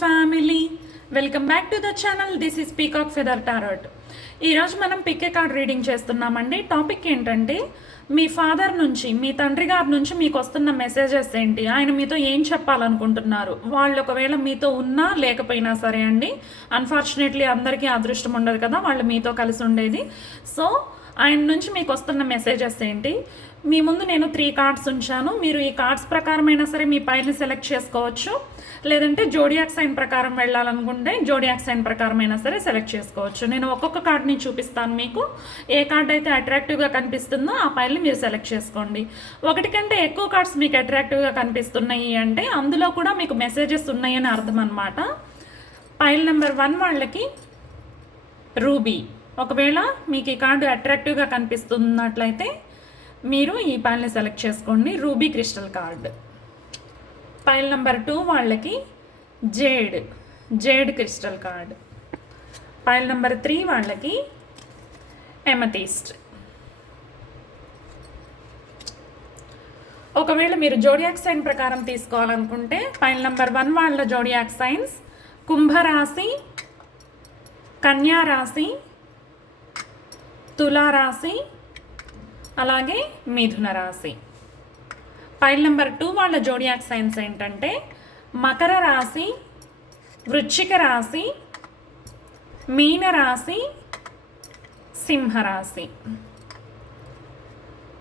Family, welcome back to the channel. This is peacock feather tarot. ఈరోజు మనం pick card reading చేస్తున్నామండి. Topic ఏంటంటే, మీ father నుంచి, మీ తండ్రి గారి నుంచి మీకు వస్తున్న మెసేజెస్ ఏంటి, ఆయన మీతో ఏం చెప్పాలనుకుంటున్నారు. వాళ్ళు ఒకవేళ మీతో ఉన్నా లేకపోయినా సరే అండి, అన్ఫార్చునేట్లీ అందరికీ అదృష్టం ఉండదు కదా వాళ్ళు మీతో కలిసి ఉండేది. సో ఆయన నుంచి మీకు వస్తున్న మెసేజెస్ ఏంటి. మీ ముందు నేను 3 కార్డ్స్ ఉంచాను. మీరు ఈ కార్డ్స్ ప్రకారమైనా సరే మీ పైన సెలెక్ట్ చేసుకోవచ్చు, లేదంటే జోడియాక్ సైన్ ప్రకారం వెళ్ళాలనుకుంటే జోడియాక్ సైన్ ప్రకారమైనా సరే సెలెక్ట్ చేసుకోవచ్చు. నేను ఒక్కొక్క కార్డ్ని చూపిస్తాను మీకు. ఏ కార్డ్ అయితే అట్రాక్టివ్గా కనిపిస్తుందో ఆ పైల్ని మీరు సెలెక్ట్ చేసుకోండి. ఒకటి కంటే ఎక్కువ కార్డ్స్ మీకు అట్రాక్టివ్గా కనిపిస్తున్నాయి అంటే అందులో కూడా మీకు మెసేజెస్ ఉన్నాయని అర్థం అన్నమాట. పైల్ నెంబర్ 1 వాళ్ళకి రూబీ. ఒకవేళ మీకు ఈ కార్డు అట్రాక్టివ్గా కనిపిస్తున్నట్లయితే మీరు ఈ పైల్ని సెలెక్ట్ చేసుకోండి, ruby crystal card. Pile number 2 వాళ్ళకి jade crystal card. Pile number 3 వాళ్ళకి ఎమథీస్ట్. ఒకవేళ మీరు జోడియాక్ సైన్ ప్రకారం తీసుకోవాలనుకుంటే పైల్ నెంబర్ 1 వాళ్ళ జోడియాక్ సైన్స్ కుంభరాశి, కన్యా రాశి, తులారాశి, అలాగే మిథున రాశి. పైల్ నెంబర్ 2 వాళ్ళ జోడియాక్ సైన్స్ ఏంటంటే మకర రాశి, వృశ్చిక రాశి, మీన రాశి, సింహరాశి.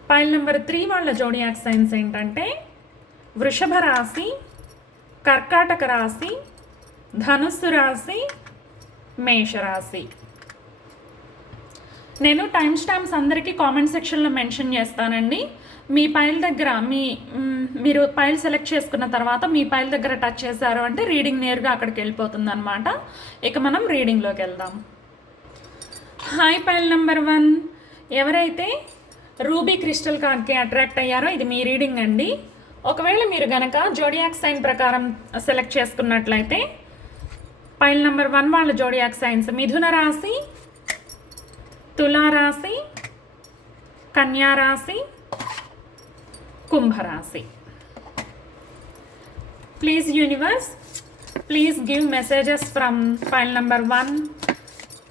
పైల్ నెంబర్ 3 వాళ్ళ జోడియాక్ సైన్స్ ఏంటంటే వృషభ రాశి, కర్కాటక రాశి, ధనుస్సు రాశి, మేషరాశి. నేను టైమ్ స్టాంప్స్ అందరికీ కామెంట్ సెక్షన్లో మెన్షన్ చేస్తానండి. మీ పైల్ దగ్గర మీరు పైల్ సెలెక్ట్ చేసుకున్న తర్వాత మీ పైల్ దగ్గర టచ్ చేశారు అంటే రీడింగ్ నేరుగా అక్కడికి వెళ్ళిపోతుంది అనమాట. ఇక మనం రీడింగ్లోకి వెళ్దాం. హాయ్ పైల్ నెంబర్ 1, ఎవరైతే రూబీ క్రిస్టల్ కార్డ్కి అట్రాక్ట్ అయ్యారో ఇది మీ రీడింగ్ అండి. ఒకవేళ మీరు గనక జోడియాక్ సైన్ ప్రకారం సెలెక్ట్ చేసుకున్నట్లయితే పైల్ నెంబర్ 1 వాళ్ళ జోడియాక్ సైన్స్ మిథున రాశి, తులారాశి, కన్యారాశి, కుంభరాశి. Please universe, please give messages from file number 1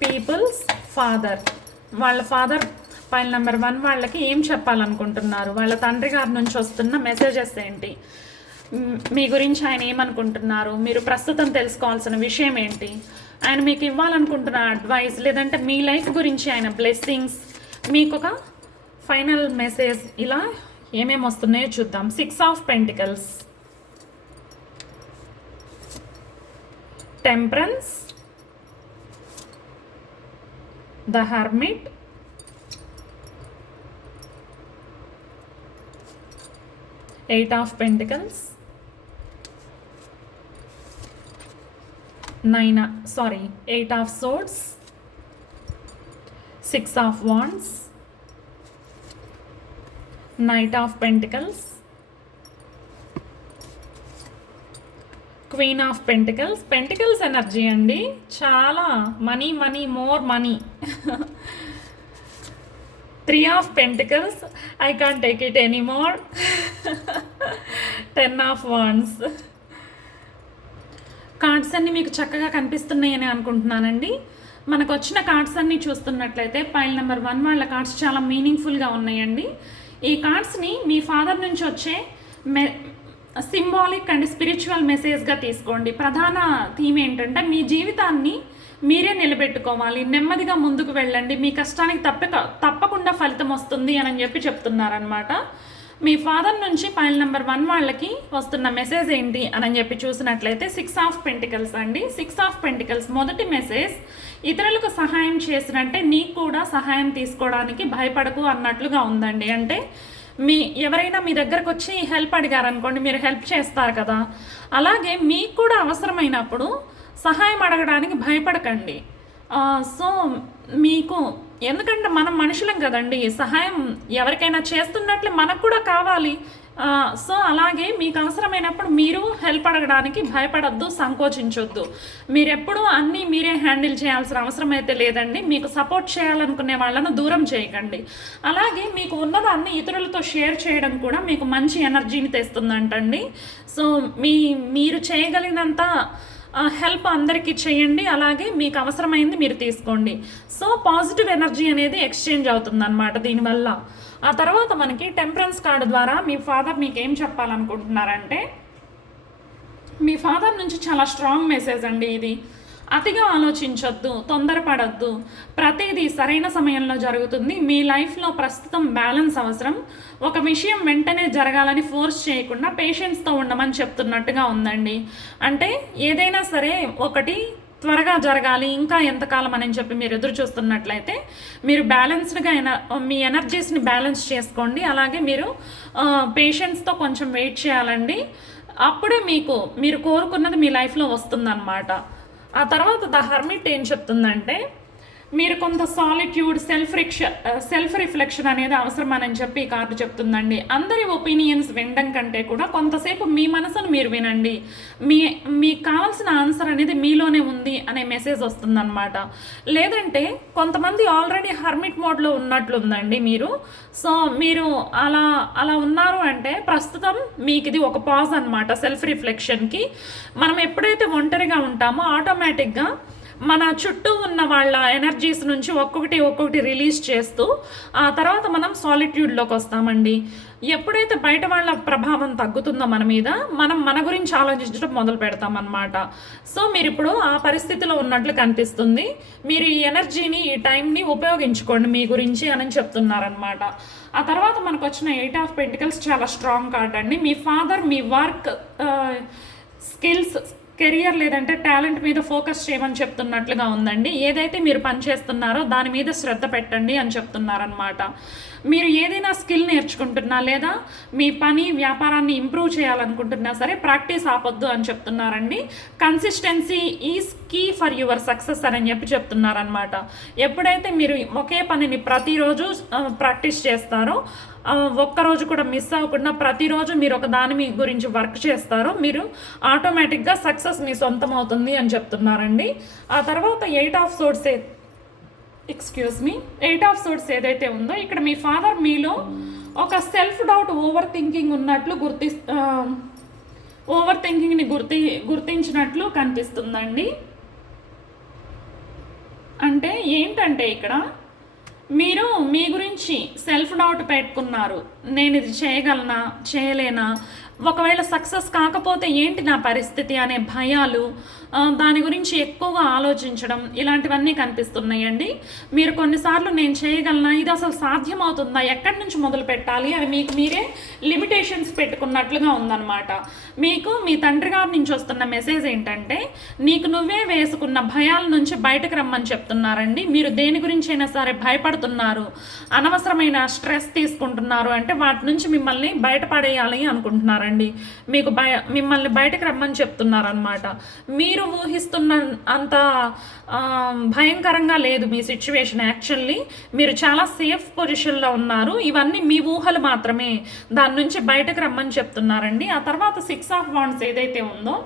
peoples father. వాళ్ళ ఫాదర్ ఫైల్ నెంబర్ 1 వాళ్ళకి ఏం చెప్పాలనుకుంటున్నారు, వాళ్ళ తండ్రి గారి నుంచి వస్తున్న మెసేజెస్ ఏంటి, మీ గురించి ఆయన ఏమనుకుంటున్నారు, మీరు ప్రస్తుతం తెలుసుకోవాల్సిన విషయం ఏంటి, ఆయన మీకు ఇవ్వాలనుకుంటున్న అడ్వైస్, లేదంటే మీ లైఫ్ గురించి ఆయన బ్లెస్సింగ్స్, మీకు ఒక ఫైనల్ మెసేజ్, ఇలా ఏమేమి వస్తున్నాయో చూద్దాం. 6 of pentacles, temperance, the hermit, Eight of Pentacles, Eight of Swords, 6 of Wands, Knight of Pentacles, Queen of Pentacles. Pentacles energy అండి, చాలా money, more money. 3 of Pentacles, I can't take it anymore. 10 of Wands. Cards అన్నీ మీకు చక్కగా కనిపిస్తున్నాయని అనుకుంటున్నానండి. మనకు వచ్చిన cards అన్నీ చూస్తున్నట్లయితే పైల్ నెంబర్ 1 వాళ్ళ కార్డ్స్ చాలా మీనింగ్ఫుల్గా ఉన్నాయండి. ఈ కార్డ్స్ని మీ ఫాదర్ నుంచి వచ్చే సింబాలిక్ అండ్ స్పిరిచువల్ మెసేజ్గా తీసుకోండి. ప్రధాన థీమ్ ఏంటంటే మీ జీవితాన్ని మీరే నిలబెట్టుకోవాలి, నెమ్మదిగా ముందుకు వెళ్ళండి, మీ కష్టానికి తప్పకుండా ఫలితం వస్తుంది అని చెప్పి చెప్తున్నారనమాట. మీ ఫాదర్ నుంచి పైల్ నెంబర్ 1 వాళ్ళకి వస్తున్న మెసేజ్ ఏంటి అని చెప్పి చూసినట్లయితే 6 ఆఫ్ పెంటికల్స్ అండి. 6 ఆఫ్ పెంటికల్స్ మొదటి మెసేజ్, ఇతరులకు సహాయం చేసినంటే నీకు కూడా సహాయం తీసుకోవడానికి భయపడకు అన్నట్లుగా ఉందండి. అంటే ఎవరైనా మీ దగ్గరకు వచ్చి హెల్ప్ అడిగారనుకోండి, మీరు హెల్ప్ చేస్తారు కదా, అలాగే మీకు కూడా అవసరమైనప్పుడు సహాయం అడగడానికి భయపడకండి. సో మీకు, ఎందుకంటే మనం మనుషులం కదండి, సహాయం ఎవరికైనా చేస్తున్నట్లే మనకు కూడా కావాలి. సో అలాగే మీకు అవసరమైనప్పుడు మీరు హెల్ప్ అడగడానికి భయపడద్దు, సంకోచించొద్దు. మీరెప్పుడూ అన్నీ మీరే హ్యాండిల్ చేయాల్సిన అవసరం అయితే లేదండి. మీకు సపోర్ట్ చేయాలనుకునే వాళ్ళను దూరం చేయకండి. అలాగే మీకు ఉన్నదాన్ని ఇతరులతో షేర్ చేయడం కూడా మీకు మంచి ఎనర్జీని తెస్తుందంటండి. సో మీరు చేయగలిగినంత హెల్ప్ అందరికీ చేయండి, అలాగే మీకు అవసరమైంది మీరు తీసుకోండి. సో పాజిటివ్ ఎనర్జీ అనేది ఎక్స్చేంజ్ అవుతుందన్నమాట దీనివల్ల. ఆ తర్వాత మనకి టెంపరెన్స్ కార్డు ద్వారా మీ ఫాదర్ మీకు ఏం చెప్పాలనుకుంటున్నారంటే, మీ ఫాదర్ నుంచి చాలా స్ట్రాంగ్ మెసేజ్ అండి ఇది. అతిగా ఆలోచించొద్దు, తొందరపడద్దు, ప్రతిదీ సరైన సమయంలో జరుగుతుంది. మీ లైఫ్లో ప్రస్తుతం బ్యాలెన్స్ అవసరం. ఒక విషయం వెంటనే జరగాలని ఫోర్స్ చేయకుండా పేషెన్స్తో ఉండమని చెప్తున్నట్టుగా ఉందండి. అంటే ఏదైనా సరే ఒకటి త్వరగా జరగాలి, ఇంకా ఎంతకాలం అని చెప్పి మీరు ఎదురు చూస్తున్నట్లయితే మీరు బ్యాలెన్స్డ్గా మీ ఎనర్జీస్ని బ్యాలెన్స్ చేసుకోండి. అలాగే మీరు పేషెన్స్తో కొంచెం వెయిట్ చేయాలండి. అప్పుడే మీరు కోరుకున్నది మీ లైఫ్లో వస్తుందన్నమాట. ఆ తర్వాత ద హర్మిట్ ఏం చెప్తుందంటే, మీరు కొంత సాలిట్యూడ్, సెల్ఫ్ రిఫ్లెక్షన్ అనేది అవసరమని చెప్పి ఈ కార్డు చెప్తుందండి. అందరి ఒపీనియన్స్ వినడం కంటే కూడా కొంతసేపు మీ మనసును మీరు వినండి. మీకు కావాల్సిన ఆన్సర్ అనేది మీలోనే ఉంది అనే మెసేజ్ వస్తుందన్నమాట. లేదంటే కొంతమంది ఆల్రెడీ హర్మిట్ మోడ్లో ఉన్నట్లుందండి మీరు. సో మీరు అలా ఉన్నారు అంటే ప్రస్తుతం మీకు ఇది ఒక పాజ్ అనమాట. సెల్ఫ్ రిఫ్లెక్షన్కి మనం ఎప్పుడైతే ఒంటరిగా ఉంటామో ఆటోమేటిక్గా మన చుట్టూ ఉన్న వాళ్ళ ఎనర్జీస్ నుంచి ఒక్కొక్కటి రిలీజ్ చేస్తూ ఆ తర్వాత మనం సాలిట్యూడ్లోకి వస్తామండి. ఎప్పుడైతే బయట వాళ్ళ ప్రభావం తగ్గుతుందో మనం మన గురించి ఆలోచించడం మొదలు పెడతామన్నమాట. సో మీరు ఇప్పుడు ఆ పరిస్థితిలో ఉన్నట్లు కనిపిస్తుంది. మీరు ఈ ఎనర్జీని, ఈ టైంని ఉపయోగించుకోండి మీ గురించి అని చెప్తున్నారనమాట. ఆ తర్వాత మనకు వచ్చిన 8 ఆఫ్ పెంటికల్స్ చాలా స్ట్రాంగ్ కార్డ్ అండి. మీ ఫాదర్ మీ వర్క్, స్కిల్స్, కెరియర్ లేదంటే టాలెంట్ మీద ఫోకస్ చేయమని చెప్తున్నట్లుగా ఉందండి. ఏదైతే మీరు పని చేస్తున్నారో దాని మీద శ్రద్ధ పెట్టండి అని చెప్తున్నారనమాట. మీరు ఏదైనా స్కిల్ నేర్చుకుంటున్నా లేదా మీ పని, వ్యాపారాన్ని ఇంప్రూవ్ చేయాలనుకుంటున్నా సరే ప్రాక్టీస్ ఆపొద్దు అని చెప్తున్నారండి. Consistency is key for your success అని చెప్తున్నారనమాట. ఎప్పుడైతే మీరు ఒకే పనిని ప్రతిరోజు ప్రాక్టీస్ చేస్తారో, ఒక్కరోజు కూడా మిస్ అవ్వకుండా ప్రతిరోజు మీరు ఒక దాని గురించి వర్క్ చేస్తారో మీరు ఆటోమేటిక్గా సక్సెస్ మీ సొంతం అవుతుంది అని చెప్తున్నారండి. ఆ తర్వాత 8 ఆఫ్ సోర్ట్స్ ఏదైతే ఉందో ఇక్కడ మీ ఫాదర్ మీలో ఒక సెల్ఫ్ డౌట్, ఓవర్ థింకింగ్ని గుర్తించినట్లు కనిపిస్తుందండి. అంటే ఏంటంటే ఇక్కడ మీరు మీ గురించి సెల్ఫ్ డౌట్ పెట్టుకున్నారు. నేను ఇది చేయగలనా, చేయలేనా, ఒకవేళ సక్సెస్ కాకపోతే ఏంటి నా పరిస్థితి అనే భయాలు, దాని గురించి ఎక్కువగా ఆలోచించడం, ఇలాంటివన్నీ కనిపిస్తున్నాయండి. మీరు కొన్నిసార్లు నేను చేయగలనా, ఇది అసలు సాధ్యమవుతుందా, ఎక్కడి నుంచి మొదలు పెట్టాలి అని మీకు మీరే లిమిటేషన్స్ పెట్టుకున్నట్లుగా ఉందన్నమాట. మీకు మీ తండ్రి గారి నుంచి వస్తున్న మెసేజ్ ఏంటంటే, నీకు నువ్వే వేసుకున్న భయాల నుంచి బయటకు రమ్మని చెప్తున్నారండి. మీరు దేని గురించి అయినా సరే భయపడుతున్నారు, అనవసరమైన స్ట్రెస్ తీసుకుంటున్నారు అంటే వాటి నుంచి మిమ్మల్ని బయటపడేయాలి అనుకుంటున్నారండి. మిమ్మల్ని బయటకు రమ్మని చెప్తున్నారనమాట. మీరు ఊహిస్తున్న అంత భయంకరంగా లేదు మీ సిచ్యువేషన్. యాక్చువల్లీ మీరు చాలా సేఫ్ పొజిషన్లో ఉన్నారు. ఇవన్నీ మీ ఊహలు మాత్రమే, దాని నుంచి బయటకు రమ్మని చెప్తున్నారండి. ఆ తర్వాత 6 ఆఫ్ వాండ్స్ ఏదైతే ఉందో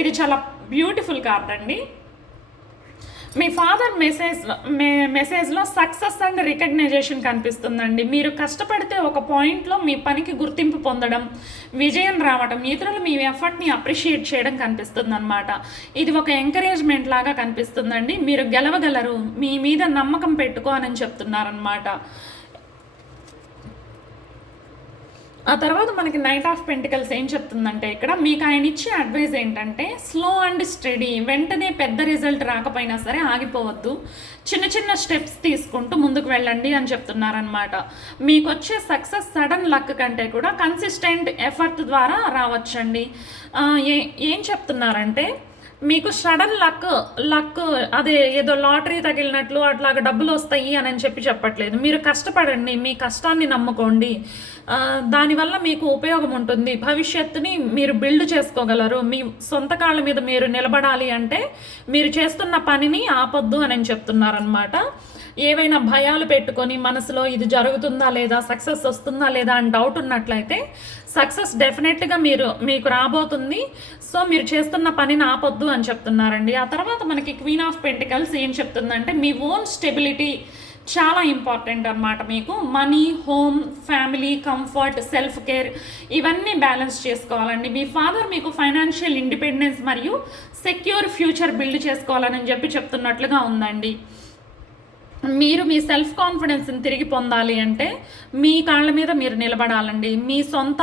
ఇది చాలా బ్యూటిఫుల్ కార్డ్ అండి. మీ ఫాదర్ మెసేజ్లో సక్సెస్ అండ్ రికగ్నైజేషన్ కనిపిస్తుందండి. మీరు కష్టపడితే ఒక పాయింట్లో మీ పనికి గుర్తింపు పొందడం, విజయం రావడం, ఇతరులు మీ ఎఫర్ట్ని అప్రిషియేట్ చేయడం కనిపిస్తుంది అనమాట. ఇది ఒక ఎంకరేజ్మెంట్ లాగా కనిపిస్తుందండి. మీరు గెలవగలరు, మీ మీద నమ్మకం పెట్టుకోనని చెప్తున్నారనమాట. ఆ తర్వాత మనకి 9 ఆఫ్ పెంటికల్స్ ఏం చెప్తుందంటే ఇక్కడ మీకు ఆయన ఇచ్చే అడ్వైజ్ ఏంటంటే, స్లో అండ్ స్టడీ. వెంటనే పెద్ద రిజల్ట్ రాకపోయినా సరే ఆగిపోవద్దు, చిన్న చిన్న స్టెప్స్ తీసుకుంటూ ముందుకు వెళ్ళండి అని చెప్తున్నారనమాట. మీకు వచ్చే సక్సెస్ సడన్ లక్ కంటే కూడా కన్సిస్టెంట్ ఎఫర్ట్ ద్వారా రావచ్చండి. ఏం చెప్తున్నారంటే, మీకు సడన్ లక్ అదే ఏదో లాటరీ తగిలినట్లు అట్లాగా డబ్బులు వస్తాయి అని చెప్పట్లేదు. మీరు కష్టపడండి, మీ కష్టాన్ని నమ్ముకోండి, దానివల్ల మీకు ఉపయోగం ఉంటుంది. భవిష్యత్తుని మీరు బిల్డ్ చేసుకోగలరు. మీ సొంత కాళ్ళ మీద మీరు నిలబడాలి అంటే మీరు చేస్తున్న పనిని ఆపొద్దు అని చెప్తున్నారనమాట. ఏవైనా భయాలు పెట్టుకొని మనసులో ఇది జరుగుతుందా లేదా, సక్సెస్ వస్తుందా లేదా అని డౌట్ ఉన్నట్లయితే సక్సెస్ డెఫినెట్గా మీకు రాబోతుంది. సో మీరు చేస్తున్న పనిని ఆపొద్దు అని చెప్తున్నారండి. ఆ తర్వాత మనకి క్వీన్ ఆఫ్ పెంటికల్స్ ఏం చెప్తుందంటే, మీ ఓన్ స్టెబిలిటీ చాలా ఇంపార్టెంట్ అనమాట. మీకు money, home, family, comfort, self care ఇవన్నీ బ్యాలెన్స్ చేసుకోవాలండి. మీ ఫాదర్ మీకు ఫైనాన్షియల్ ఇండిపెండెన్స్ మరియు సెక్యూర్ ఫ్యూచర్ బిల్డ్ చేసుకోవాలని చెప్తున్నట్లుగా ఉందండి. మీరు మీ సెల్ఫ్ కాన్ఫిడెన్స్ని తిరిగి పొందాలి అంటే మీ కాళ్ళ మీద మీరు నిలబడాలండి. మీ సొంత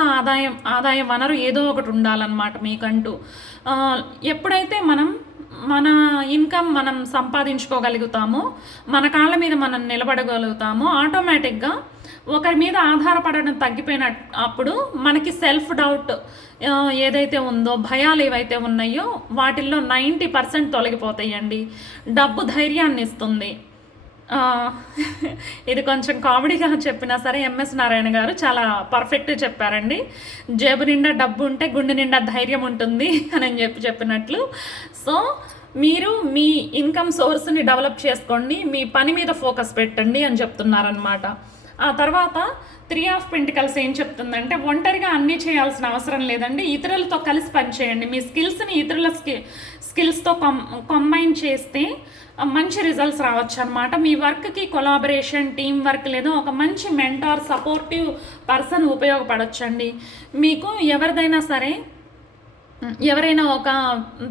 ఆదాయ వనరు ఏదో ఒకటి ఉండాలన్నమాట మీకంటూ. ఎప్పుడైతే మన ఇన్కమ్ మనం సంపాదించుకోగలుగుతామో, మన కాళ్ళ మీద మనం నిలబడగలుగుతామో, ఆటోమేటిక్గా ఒకరి మీద ఆధారపడడం తగ్గిపోయిన అప్పుడు మనకి సెల్ఫ్ డౌట్ ఏదైతే ఉందో, భయాలు ఏవైతే ఉన్నాయో వాటిల్లో 90% తొలగిపోతాయండి. డబ్బు ధైర్యాన్ని ఇస్తుంది. ఇది కొంచెం కామెడీగా చెప్పినా సరే ఎంఎస్ నారాయణ గారు చాలా పర్ఫెక్ట్గా చెప్పారండి. జేబు నిండా డబ్బు ఉంటే గుండె నిండా ధైర్యం ఉంటుంది అని చెప్పినట్లు. సో మీరు మీ ఇన్కమ్ సోర్స్ని డెవలప్ చేసుకోండి, మీ పని మీద ఫోకస్ పెట్టండి అని చెప్తున్నారనమాట. ఆ తర్వాత 3 ఆఫ్ పెంటికల్స్ ఏం చెప్తుందంటే, ఒంటరిగా అన్నీ చేయాల్సిన అవసరం లేదండి, ఇతరులతో కలిసి పనిచేయండి. మీ స్కిల్స్ని ఇతరుల స్కిల్స్తో కంబైన్ చేస్తే మంచి రిజల్ట్స్ రావచ్చు అనమాట. మీ వర్క్కి కొలాబరేషన్, టీం వర్క్ లేదా ఒక మంచి మెంటార్, సపోర్టివ్ పర్సన్ ఉపయోగపడొచ్చండి. మీకు ఎవరైనా ఒక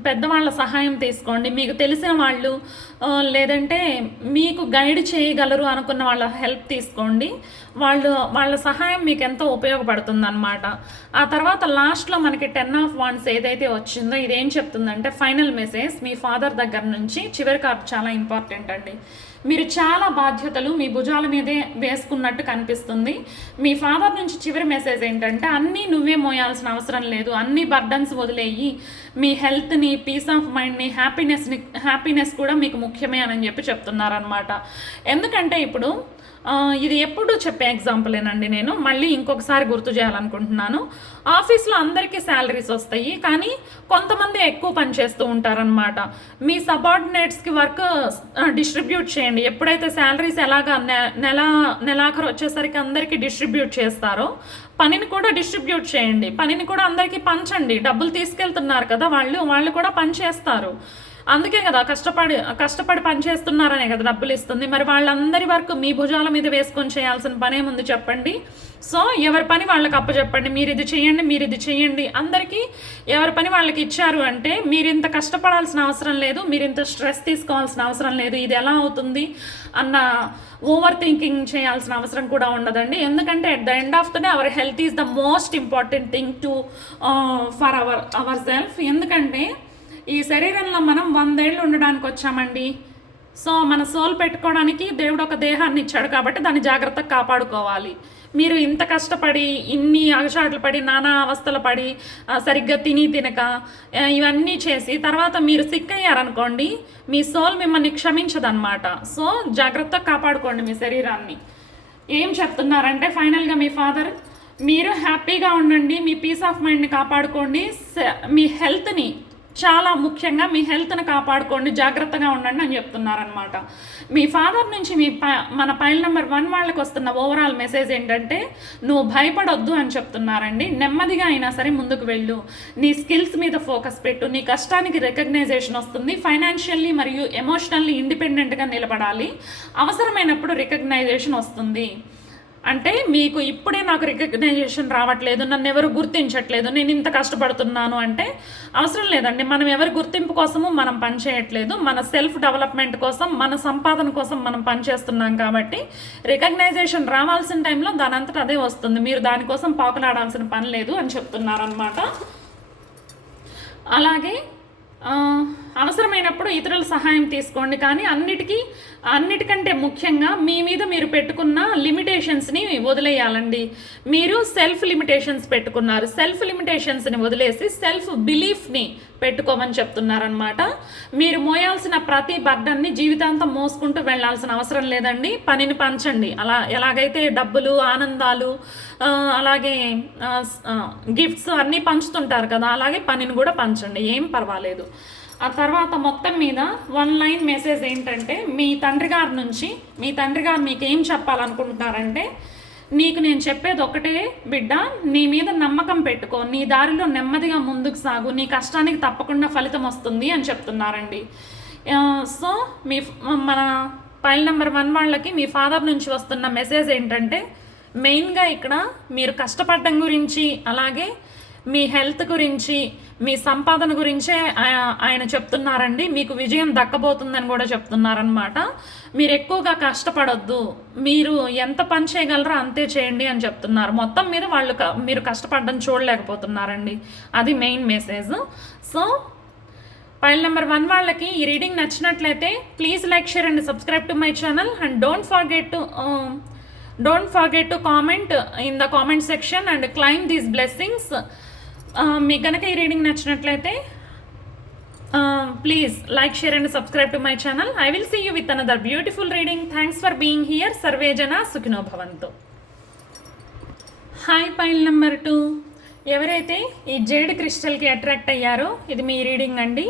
పెద్దవాళ్ళ సహాయం తీసుకోండి. మీకు తెలిసిన వాళ్ళు లేదంటే మీకు గైడ్ చేయగలరు అనుకున్న వాళ్ళ హెల్ప్ తీసుకోండి. వాళ్ళ సహాయం మీకు ఎంతో ఉపయోగపడుతుంది అనమాట. ఆ తర్వాత లాస్ట్లో మనకి 10 ఆఫ్ వాండ్స్ ఏదైతే వచ్చిందో ఇదేం చెప్తుందంటే, ఫైనల్ మెసేజ్ మీ ఫాదర్ దగ్గర నుంచి. చివరి కార్డు చాలా ఇంపార్టెంట్ అండి. మీరు చాలా బాధ్యతలు మీ భుజాల మీదే వేసుకున్నట్టు కనిపిస్తుంది. మీ ఫాదర్ నుంచి చివరి మెసేజ్ ఏంటంటే, అన్నీ నువ్వే మోయాల్సిన అవసరం లేదు, అన్ని బర్డన్స్ వదిలేయి, మీ హెల్త్ని, పీస్ ఆఫ్ మైండ్ని, హ్యాపీనెస్ కూడా మీకు ముఖ్యమే అని చెప్తున్నారనమాట. ఎందుకంటే ఇప్పుడు ఇది ఎప్పుడు చెప్పే ఎగ్జాంపులేనండి. నేను మళ్ళీ ఇంకొకసారి గుర్తు చేయాలనుకుంటున్నాను. ఆఫీస్లో అందరికీ శాలరీస్ వస్తాయి, కానీ కొంతమంది ఎక్కువ పని చేస్తూ ఉంటారనమాట. మీ సబార్డినేట్స్కి వర్క్ డిస్ట్రిబ్యూట్ చేయండి. ఎప్పుడైతే శాలరీస్ ఎలాగా నెలాఖరు వచ్చేసరికి అందరికీ డిస్ట్రిబ్యూట్ చేస్తారో, పనిని కూడా డిస్ట్రిబ్యూట్ చేయండి. పనిని కూడా అందరికీ పంచండి. డబ్బులు తీసుకెళ్తున్నారు కదా వాళ్ళు కూడా పని చేస్తారు. అందుకే కదా కష్టపడి పని చేస్తున్నారనే కదా డబ్బులు ఇస్తుంది. మరి వాళ్ళందరి వరకు మీ భుజాల మీద వేసుకొని చేయాల్సిన పనేముంది చెప్పండి. సో ఎవరి పని వాళ్ళకి అప్పచెప్పండి. మీరు ఇది చేయండి. అందరికీ ఎవరి పని వాళ్ళకి ఇచ్చారు అంటే మీరు ఇంత కష్టపడాల్సిన అవసరం లేదు, మీరు ఇంత స్ట్రెస్ తీసుకోవాల్సిన అవసరం లేదు, ఇది ఎలా అవుతుంది అన్న ఓవర్ థింకింగ్ చేయాల్సిన అవసరం కూడా ఉండదండి. ఎందుకంటే at the end of the day our health is the most important thing for our self. ఎందుకంటే ఈ శరీరంలో మనం 100 ఏళ్ళు ఉండడానికి వచ్చామండి. సో మన సోల్ పెట్టుకోవడానికి దేవుడు ఒక దేహాన్ని ఇచ్చాడు కాబట్టి దాన్ని జాగ్రత్తగా కాపాడుకోవాలి. మీరు ఇంత కష్టపడి, ఇన్ని అగచాట్లు పడి, నానా అవస్థలు పడి, సరిగ్గా తినక ఇవన్నీ చేసి తర్వాత మీరు సిక్ అయ్యారనుకోండి, మీ సోల్ మిమ్మల్ని క్షమించదన్నమాట. సో జాగ్రత్తగా కాపాడుకోండి మీ శరీరాన్ని. ఏం చెప్తున్నారంటే ఫైనల్గా మీ ఫాదర్, మీరు హ్యాపీగా ఉండండి, మీ పీస్ ఆఫ్ మైండ్ని కాపాడుకోండి, మీ హెల్త్ని, చాలా ముఖ్యంగా మీ హెల్త్ని కాపాడుకోండి, జాగ్రత్తగా ఉండండి అని చెప్తున్నారనమాట. మీ ఫాదర్ నుంచి మన పైల్ నెంబర్ 1 వాళ్ళకి వస్తున్న ఓవరాల్ మెసేజ్ ఏంటంటే, నువ్వు భయపడొద్దు అని చెప్తున్నారండి. నెమ్మదిగా అయినా సరే ముందుకు వెళ్ళు, నీ స్కిల్స్ మీద ఫోకస్ పెట్టు, నీ కష్టానికి రికగ్నైజేషన్ వస్తుంది, ఫైనాన్షియల్లీ మరియు ఎమోషనల్లీ ఇండిపెండెంట్గా నిలబడాలి, అవసరమైనప్పుడు రికగ్నైజేషన్ వస్తుంది. అంటే మీకు ఇప్పుడే నాకు రికగ్నైజేషన్ రావట్లేదు, నన్ను ఎవరు గుర్తించట్లేదు, నేను ఇంత కష్టపడుతున్నాను అంటే అవసరం లేదండి. మనం ఎవరి గుర్తింపు కోసము మనం పనిచేయట్లేదు, మన సెల్ఫ్ డెవలప్మెంట్ కోసం, మన సంపాదన కోసం మనం పనిచేస్తున్నాం. కాబట్టి రికగ్నైజేషన్ రావాల్సిన టైంలో దాని అంతటా అదే వస్తుంది, మీరు దానికోసం పాకులాడాల్సిన పని లేదు అని చెప్తున్నారనమాట. అలాగే అవసరమైనప్పుడు ఇతరుల సహాయం తీసుకోండి, కానీ అన్నిటికంటే ముఖ్యంగా మీ మీద మీరు పెట్టుకున్న లిమిటేషన్స్ని వదిలేయాలండి. మీరు సెల్ఫ్ లిమిటేషన్స్ పెట్టుకున్నారు, సెల్ఫ్ లిమిటేషన్స్ని వదిలేసి సెల్ఫ్ బిలీఫ్ని పెట్టుకోమని చెప్తున్నారనమాట. మీరు మోయాల్సిన ప్రతి బర్డన్ని జీవితాంతం మోసుకుంటూ వెళ్లాల్సిన అవసరం లేదండి. పనిని పంచండి. ఎలాగైతే డబ్బులు, ఆనందాలు, అలాగే గిఫ్ట్స్ అన్నీ పంచుతుంటారు కదా, అలాగే పనిని కూడా పంచండి, ఏం పర్వాలేదు. ఆ తర్వాత మొత్తం మీద 1 లైన్ మెసేజ్ ఏంటంటే, మీ తండ్రి గారు మీకు ఏం చెప్పాలనుకుంటున్నారంటే, నీకు నేను చెప్పేది ఒకటే బిడ్డ, నీ మీద నమ్మకం పెట్టుకో, నీ దారిలో నెమ్మదిగా ముందుకు సాగు, నీ కష్టానికి తప్పకుండా ఫలితం వస్తుంది అని చెప్తున్నారండి. సో మన పైల్ నెంబర్ 1 వాళ్ళకి మీ ఫాదర్ నుంచి వస్తున్న మెసేజ్ ఏంటంటే, మెయిన్గా ఇక్కడ మీరు కష్టపడడం గురించి, అలాగే మీ హెల్త్ గురించి, మీ సంపాదన గురించే ఆయన చెప్తున్నారండి. మీకు విజయం దక్కబోతుందని కూడా చెప్తున్నారనమాట. మీరు ఎక్కువగా కష్టపడొద్దు, మీరు ఎంత పని చేయగలరో అంతే చేయండి అని చెప్తున్నారు. మొత్తం మీద మీరు కష్టపడడం చూడలేకపోతున్నారండి. అది main message. So pile number 1 వాళ్ళకి ఈ రీడింగ్ నచ్చినట్లయితే please like, share and subscribe to my channel and don't forget to comment in the comment section and claim these blessings. మీకు కనుక ఈ రీడింగ్ నచ్చినట్లయితే please like, share and subscribe to my channel. I will see you with another beautiful reading. Thanks for being here. సర్వే జన సుఖినో భవంతు. Hi pile number 2, ఎవరైతే ఈ జేడ్ క్రిస్టల్కి అట్రాక్ట్ అయ్యారో ఇది మీ రీడింగ్ అండి.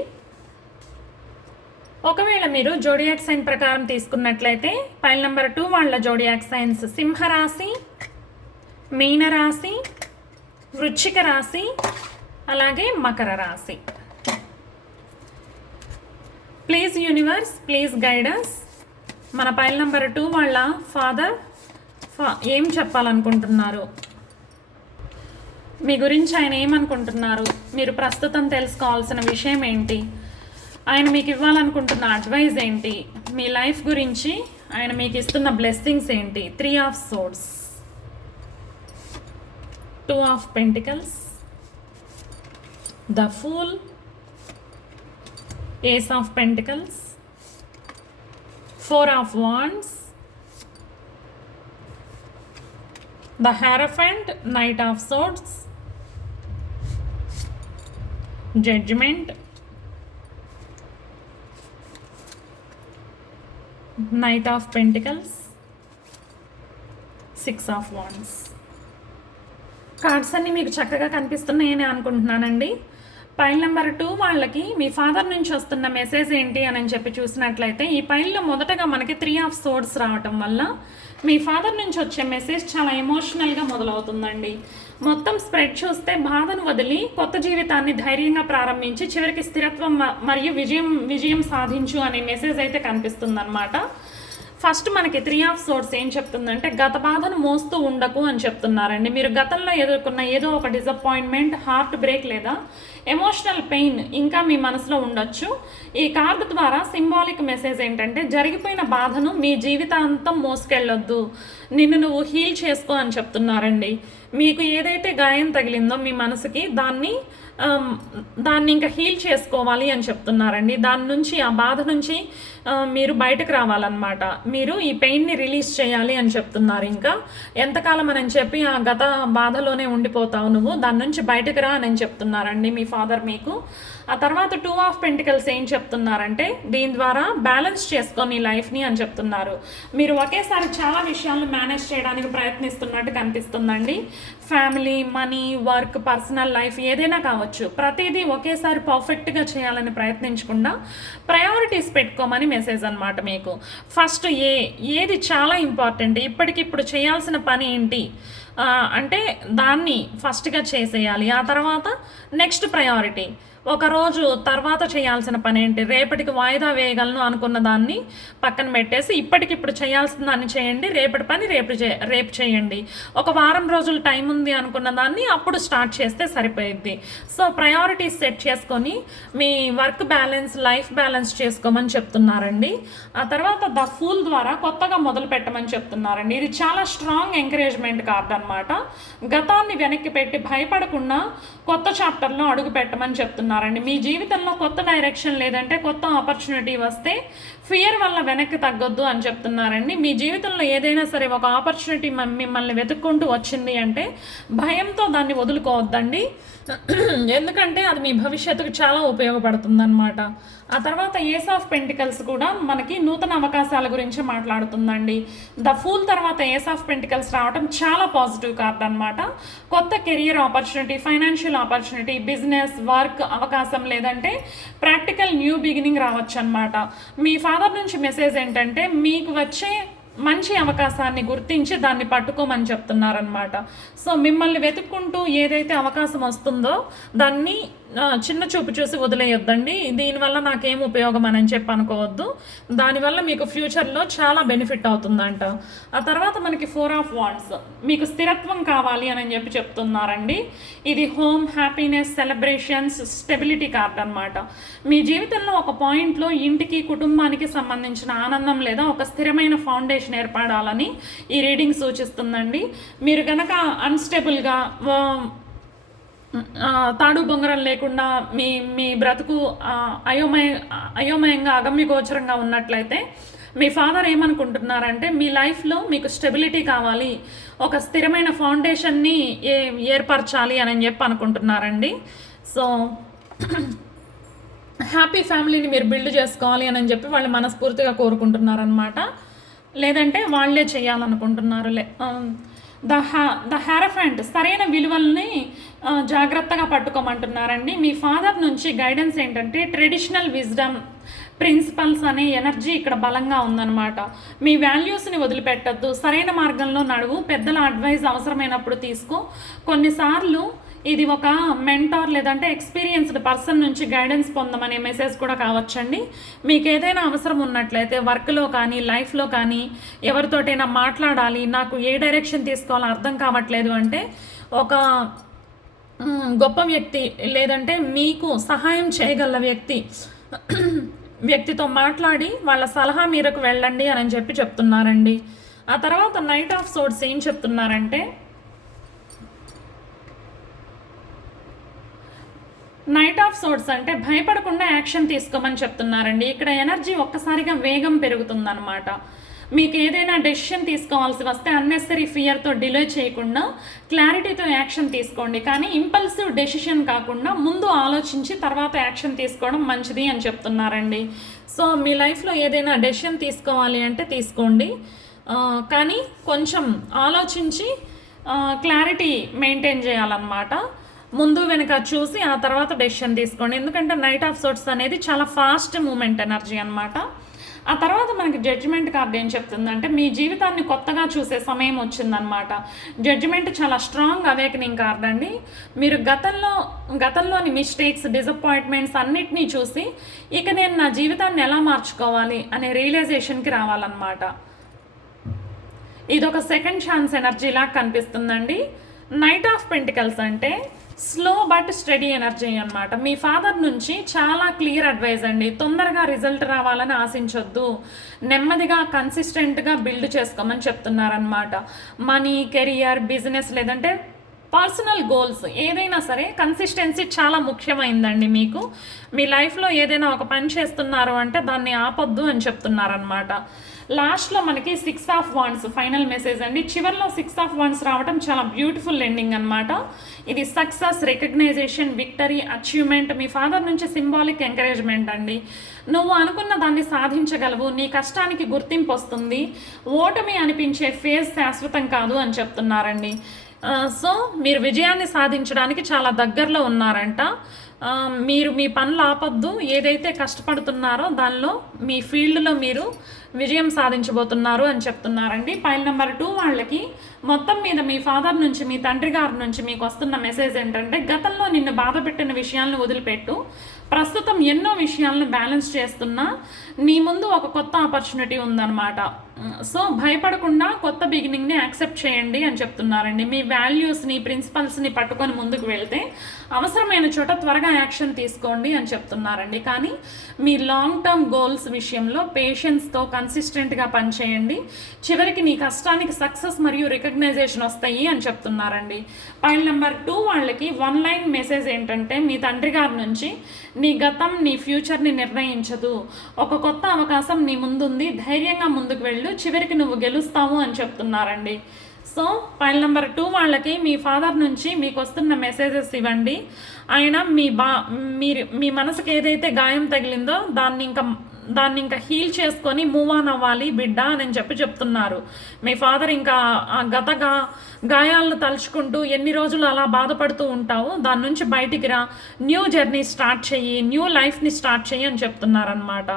ఒకవేళ మీరు జోడియాక్ సైన్ ప్రకారం తీసుకున్నట్లయితే పైల్ నెంబర్ 2 వాళ్ళ జోడియాక్ సైన్స్ సింహరాశి, మీనరాశి, వృశ్చిక రాశి, అలాగే మకర రాశి. Please universe, please guidance. మన పైల్ నెంబర్ 2 వాళ్ళ ఫాదర్ ఏం చెప్పాలనుకుంటున్నారు, మీ గురించి ఆయన ఏమనుకుంటున్నారు, మీరు ప్రస్తుతం తెలుసుకోవాల్సిన విషయం ఏంటి, ఆయన మీకు ఇవ్వాలనుకుంటున్న అడ్వైజ్ ఏంటి, మీ లైఫ్ గురించి ఆయన మీకు ఇస్తున్న బ్లెస్సింగ్స్ ఏంటి. 3 of swords, 2 of pentacles, the fool, ace of pentacles, 4 of wands, the hierophant, knight of swords, judgement, knight of pentacles, 6 of wands. Cards అన్నీ మీకు చక్కగా కనిపిస్తున్నాయని అనుకుంటున్నానండి. పైల్ నెంబర్ 2 వాళ్ళకి మీ ఫాదర్ నుంచి వస్తున్న మెసేజ్ ఏంటి అని చెప్పి చూసినట్లయితే ఈ పైల్లో మొదటగా మనకి 3 ఆఫ్ సోర్డ్స్ రావటం వల్ల మీ ఫాదర్ నుంచి వచ్చే మెసేజ్ చాలా ఎమోషనల్గా మొదలవుతుందండి. మొత్తం స్ప్రెడ్ చూస్తే బాధను వదిలి కొత్త జీవితాన్ని ధైర్యంగా ప్రారంభించి చివరికి స్థిరత్వం మరియు విజయం సాధించు అనే మెసేజ్ అయితే కనిపిస్తుందన్నమాట. ఫస్ట్ మనకి 3 ఆఫ్ సోర్డ్స్ ఏం చెప్తుందంటే, గత బాధను మోస్తూ ఉండకు అని చెప్తున్నారండి. మీరు గతంలో ఎదుర్కొన్న ఏదో ఒక డిసప్పాయింట్మెంట్, హార్ట్ బ్రేక్ లేదా ఎమోషనల్ పెయిన్ ఇంకా మీ మనసులో ఉండొచ్చు. ఈ కార్డు ద్వారా సింబాలిక్ మెసేజ్ ఏంటంటే, జరిగిపోయిన బాధను మీ జీవితాంతం మోసుకెళ్ళొద్దు, నిన్ను నువ్వు హీల్ చేసుకో అని చెప్తున్నారండి. మీకు ఏదైతే గాయం తగిలిందో మీ మనసుకి దాన్ని ఇంకా హీల్ చేసుకోవాలి అని చెప్తున్నారండి. దాని నుంచి, ఆ బాధ నుంచి మీరు బయటకు రావాలన్నమాట. మీరు ఈ పెయిన్ని రిలీజ్ చేయాలి అని చెప్తున్నారు. ఇంకా ఎంతకాలం అని చెప్పి ఆ గత బాధలోనే ఉండిపోతావు నువ్వు, దాని నుంచి బయటకు రా అని చెప్తున్నారండి మీ ఫాదర్ మీకు. ఆ తర్వాత 2 ఆఫ్ పెంటికల్స్ ఏం చెప్తున్నారంటే, దీని ద్వారా బ్యాలెన్స్ చేసుకొని లైఫ్ని అని చెప్తున్నారు. మీరు ఒకేసారి చాలా విషయాలను మేనేజ్ చేయడానికి ప్రయత్నిస్తున్నట్టు కనిపిస్తుందండి. Family, money, work, personal life ఏదైనా కావచ్చు, ప్రతిదీ ఒకేసారి పర్ఫెక్ట్గా చేయాలని ప్రయత్నించకుండా ప్రయారిటీస్ పెట్టుకోమని మెసేజ్ అనమాట మీకు. ఫస్ట్ ఏది చాలా ఇంపార్టెంట్, ఇప్పటికిప్పుడు చేయాల్సిన పని ఏంటి అంటే దాన్ని ఫస్ట్గా చేసేయాలి. ఆ తర్వాత నెక్స్ట్ ప్రయారిటీ, ఒకరోజు తర్వాత చేయాల్సిన పని ఏంటి, రేపటికి వాయిదా వేయగలను అనుకున్న దాన్ని పక్కన పెట్టేసి ఇప్పటికిప్పుడు చేయాల్సిన దాన్ని చేయండి, రేపటి పని రేపు చేయండి. ఒక వారం రోజులు టైం ఉంది అనుకున్న దాన్ని అప్పుడు స్టార్ట్ చేస్తే సరిపోయిద్ది. సో ప్రయారిటీస్ సెట్ చేసుకొని మీ వర్క్ బ్యాలెన్స్, లైఫ్ బ్యాలెన్స్ చేసుకోమని చెప్తున్నారండి. ఆ తర్వాత ద ఫూల్ ద్వారా కొత్తగా మొదలు పెట్టమని చెప్తున్నారండి. ఇది చాలా స్ట్రాంగ్ ఎంకరేజ్మెంట్ కార్డ్ అనమాట. గతాన్ని వెనక్కి పెట్టి భయపడకుండా కొత్త చాప్టర్లో అడుగు పెట్టమని చెప్తున్నారు. మీ జీవితంలో కొత్త డైరెక్షన్ లేదంటే కొత్త ఆపర్చునిటీ వస్తే ఫియర్ వల్ల వెనక్కి తగ్గొద్దు అని చెప్తున్నారండి. మీ జీవితంలో ఏదైనా సరే ఒక ఆపర్చునిటీ మిమ్మల్ని వెతుక్కుంటూ వచ్చింది అంటే భయంతో దాన్ని వదులుకోవద్దండి, ఎందుకంటే అది మీ భవిష్యత్తుకు చాలా ఉపయోగపడుతుంది అనమాట. ఆ తర్వాత ఏస్ ఆఫ్ పెంటికల్స్ కూడా మనకి నూతన అవకాశాల గురించి మాట్లాడుతుందండి. ద ఫూల్ తర్వాత ఏస్ ఆఫ్ పెంటికల్స్ రావడం చాలా పాజిటివ్ కార్డ్ అనమాట. కొత్త career opportunity, financial opportunity, business, work అవకాశం లేదంటే ప్రాక్టికల్ న్యూ బిగినింగ్ రావచ్చు అనమాట. మీ ఫాదర్ నుంచి మెసేజ్ ఏంటంటే, మీకు వచ్చే మంచి అవకాశాన్ని గుర్తించి దాన్ని పట్టుకోమని చెప్తున్నారనమాట. సో మిమ్మల్ని వెతుక్కుంటూ ఏదైతే అవకాశం వస్తుందో దాన్ని చిన్న చూపు చూసి వదిలేయొద్దండి. దీనివల్ల నాకేం ఉపయోగం అని చెప్పి అనుకోవద్దు. దానివల్ల మీకు ఫ్యూచర్లో చాలా బెనిఫిట్ అవుతుందంట. ఆ తర్వాత మనకి 4 ఆఫ్ వాండ్స్, మీకు స్థిరత్వం కావాలి అని చెప్పి చెప్తున్నారండి. ఇది home, happiness, celebrations, stability card అనమాట. మీ జీవితంలో ఒక పాయింట్లో ఇంటికి, కుటుంబానికి సంబంధించిన ఆనందం లేదా ఒక స్థిరమైన ఫౌండేషన్ ఏర్పడాలని ఈ రీడింగ్ సూచిస్తుందండి. మీరు కనుక అన్స్టేబుల్గా, తాడు బొంగరం లేకుండా మీ మీ బ్రతుకు అయోమయంగా, అగమ్యగోచరంగా ఉన్నట్లయితే మీ ఫాదర్ ఏమనుకుంటున్నారంటే మీ లైఫ్లో మీకు స్టెబిలిటీ కావాలి, ఒక స్థిరమైన ఫౌండేషన్ని ఏర్పరచాలి అని చెప్పి అనుకుంటున్నారండి. సో హ్యాపీ ఫ్యామిలీని మీరు బిల్డ్ చేసుకోవాలి అని చెప్పి వాళ్ళు మనస్ఫూర్తిగా కోరుకుంటున్నారనమాట. లేదంటే వాళ్ళే చేయాలనుకుంటున్నారు. ద హ్యారఫెంట్, సరైన విలువల్ని జాగ్రత్తగా పట్టుకోమంటున్నారండి. మీ ఫాదర్ నుంచి గైడెన్స్ ఏంటంటే ట్రెడిషనల్ విజ్డమ్, ప్రిన్సిపల్స్ అనే ఎనర్జీ ఇక్కడ బలంగా ఉందన్నమాట. మీ వాల్యూస్ని వదిలిపెట్టద్దు, సరైన మార్గంలో నడువు, పెద్దల అడ్వైజ్ అవసరమైనప్పుడు తీసుకో. కొన్నిసార్లు ఇది ఒక మెంటార్ లేదంటే ఎక్స్పీరియన్స్డ్ పర్సన్ నుంచి గైడెన్స్ పొందమనే మెసేజ్ కూడా కావచ్చండి. మీకు ఏదైనా అవసరం ఉన్నట్లయితే వర్క్లో కానీ, లైఫ్లో కానీ, ఎవరితోటైనా మాట్లాడాలి, నాకు ఏ డైరెక్షన్ తీసుకోవాలో అర్థం కావట్లేదు అంటే ఒక గొప్ప వ్యక్తి లేదంటే మీకు సహాయం చేయగల వ్యక్తితో మాట్లాడి వాళ్ళ సలహా మేరకు వెళ్ళండి అని చెప్పి చెప్తున్నారండి. ఆ తర్వాత నైట్ ఆఫ్ సోర్డ్స్ ఏం చెప్తున్నారంటే, నైట్ ఆఫ్ సోర్డ్స్ అంటే భయపడకుండా యాక్షన్ తీసుకోమని చెప్తున్నారండి. ఇక్కడ ఎనర్జీ ఒక్కసారిగా వేగం పెరుగుతుందన్నమాట. మీకు ఏదైనా డెసిషన్ తీసుకోవాల్సి వస్తే అన్నెసరీ ఫియర్తో డిలే చేయకుండా క్లారిటీతో యాక్షన్ తీసుకోండి. కానీ ఇంపల్సివ్ డెసిషన్ కాకుండా ముందు ఆలోచించి తర్వాత యాక్షన్ తీసుకోవడం మంచిది అని చెప్తున్నారండి. సో మీ లైఫ్లో ఏదైనా డెసిషన్ తీసుకోవాలి అంటే తీసుకోండి, కానీ కొంచెం ఆలోచించి క్లారిటీ మెయింటైన్ చేయాలన్నమాట. ముందు వెనుక చూసి ఆ తర్వాత డెసిషన్ తీసుకోండి. ఎందుకంటే నైట్ ఆఫ్ సోర్ట్స్ అనేది చాలా ఫాస్ట్ మూమెంట్ ఎనర్జీ అనమాట. ఆ తర్వాత మనకి జడ్జిమెంట్ కార్డ్ ఏం చెప్తుందంటే మీ జీవితాన్ని కొత్తగా చూసే సమయం వచ్చిందనమాట. జడ్జిమెంట్ చాలా స్ట్రాంగ్ అవేకనింగ్ కార్డ్ అండి. మీరు గతంలోని మిస్టేక్స్, డిసప్పాయింట్మెంట్స్ అన్నిటినీ చూసి ఇక నేను నా జీవితాన్ని ఎలా మార్చుకోవాలి అనే రియలైజేషన్కి రావాలన్నమాట. ఇదొక సెకండ్ ఛాన్స్ ఎనర్జీలా కనిపిస్తుందండి. నైట్ ఆఫ్ పెంటికల్స్ అంటే స్లో బట్ స్టడీ ఎనర్జీ అనమాట. మీ ఫాదర్ నుంచి చాలా క్లియర్ అడ్వైజ్ అండి. తొందరగా రిజల్ట్ రావాలని ఆశించొద్దు, నెమ్మదిగా కన్సిస్టెంట్గా బిల్డ్ చేసుకోమని చెప్తున్నారనమాట. మనీ, కెరియర్, బిజినెస్ లేదంటే పర్సనల్ గోల్స్ ఏదైనా సరే కన్సిస్టెన్సీ చాలా ముఖ్యమైందండి. మీకు మీ లైఫ్లో ఏదైనా ఒక పని చేస్తున్నారు అంటే దాన్ని ఆపొద్దు అని చెప్తున్నారనమాట. లాస్ట్లో మనకి 6 ఆఫ్ వాండ్స్ ఫైనల్ మెసేజ్ అండి. చివరిలో 6 ఆఫ్ వాండ్స్ రావడం చాలా బ్యూటిఫుల్ ఎండింగ్ అనమాట. ఇది సక్సెస్, రికగ్నైజేషన్, విక్టరీ, అచీవ్మెంట్. మీ ఫాదర్ నుంచి సింబాలిక్ ఎంకరేజ్మెంట్ అండి. నువ్వు అనుకున్న దాన్ని సాధించగలవు, నీ కష్టానికి గుర్తింపు వస్తుంది, ఓటమి అనిపించే ఫేజ్ శాశ్వతం కాదు అని చెప్తున్నారండి. సో మీరు విజయాన్ని సాధించడానికి చాలా దగ్గరలో ఉన్నారంట. మీరు మీ పనులు ఆపొద్దు, ఏదైతే కష్టపడుతున్నారో దానిలో మీ ఫీల్డ్లో మీరు విజయం సాధించబోతున్నారు అని చెప్తున్నారండి. పైల్ నెంబర్ 2 వాళ్ళకి మొత్తం మీద మీ ఫాదర్ నుంచి, మీ తండ్రి గారి నుంచి మీకు వస్తున్న మెసేజ్ ఏంటంటే గతంలో నిన్ను బాధ పెట్టిన విషయాలను వదిలిపెట్టు, ప్రస్తుతం ఎన్నో విషయాలను బ్యాలెన్స్ చేస్తున్నా నీ ముందు ఒక కొత్త ఆపర్చునిటీ ఉందన్నమాట. సో భయపడకుండా కొత్త బిగినింగ్ని యాక్సెప్ట్ చేయండి అని చెప్తున్నారండి. మీ వాల్యూస్ని, ప్రిన్సిపల్స్ని పట్టుకొని ముందుకు వెళ్తే అవసరమైన చోట త్వరగా యాక్షన్ తీసుకోండి అని చెప్తున్నారండి. కానీ మీ లాంగ్ టర్మ్ గోల్స్ విషయంలో పేషెన్స్తో కన్సిస్టెంట్గా పనిచేయండి. చివరికి నీ కష్టానికి సక్సెస్ మరియు రికగ్నైజేషన్ వస్తాయి అని చెప్తున్నారండి. పైల్ నెంబర్ 2 వాళ్ళకి 1 లైన్ మెసేజ్ ఏంటంటే మీ తండ్రి గారి నుంచి నీ గతం నీ ఫ్యూచర్ని నిర్ణయించదు, ఒక కొత్త అవకాశం నీ ముందుంది, ధైర్యంగా ముందుకు వెళ్ళు, చివరికి నువ్వు గెలుస్తావు అని చెప్తున్నారండి. సో పైల్ నెంబర్ 2 వాళ్ళకి మీ ఫాదర్ నుంచి మీకు వస్తున్న మెసేజెస్ ఇవ్వండి. ఆయన మీ మనసుకి ఏదైతే గాయం తగిలిందో దాన్ని ఇంకా హీల్ చేసుకొని మూవ్ ఆన్ అవ్వాలి బిడ్డ అని చెప్తున్నారు. మీ ఫాదర్ ఇంకా గాయాలను తలుచుకుంటూ ఎన్ని రోజులు అలా బాధపడుతూ ఉంటావు, దాని నుంచి బయటికి రా, న్యూ జర్నీ స్టార్ట్ చెయ్యి, న్యూ లైఫ్ని స్టార్ట్ చెయ్యి అని చెప్తున్నారనమాట.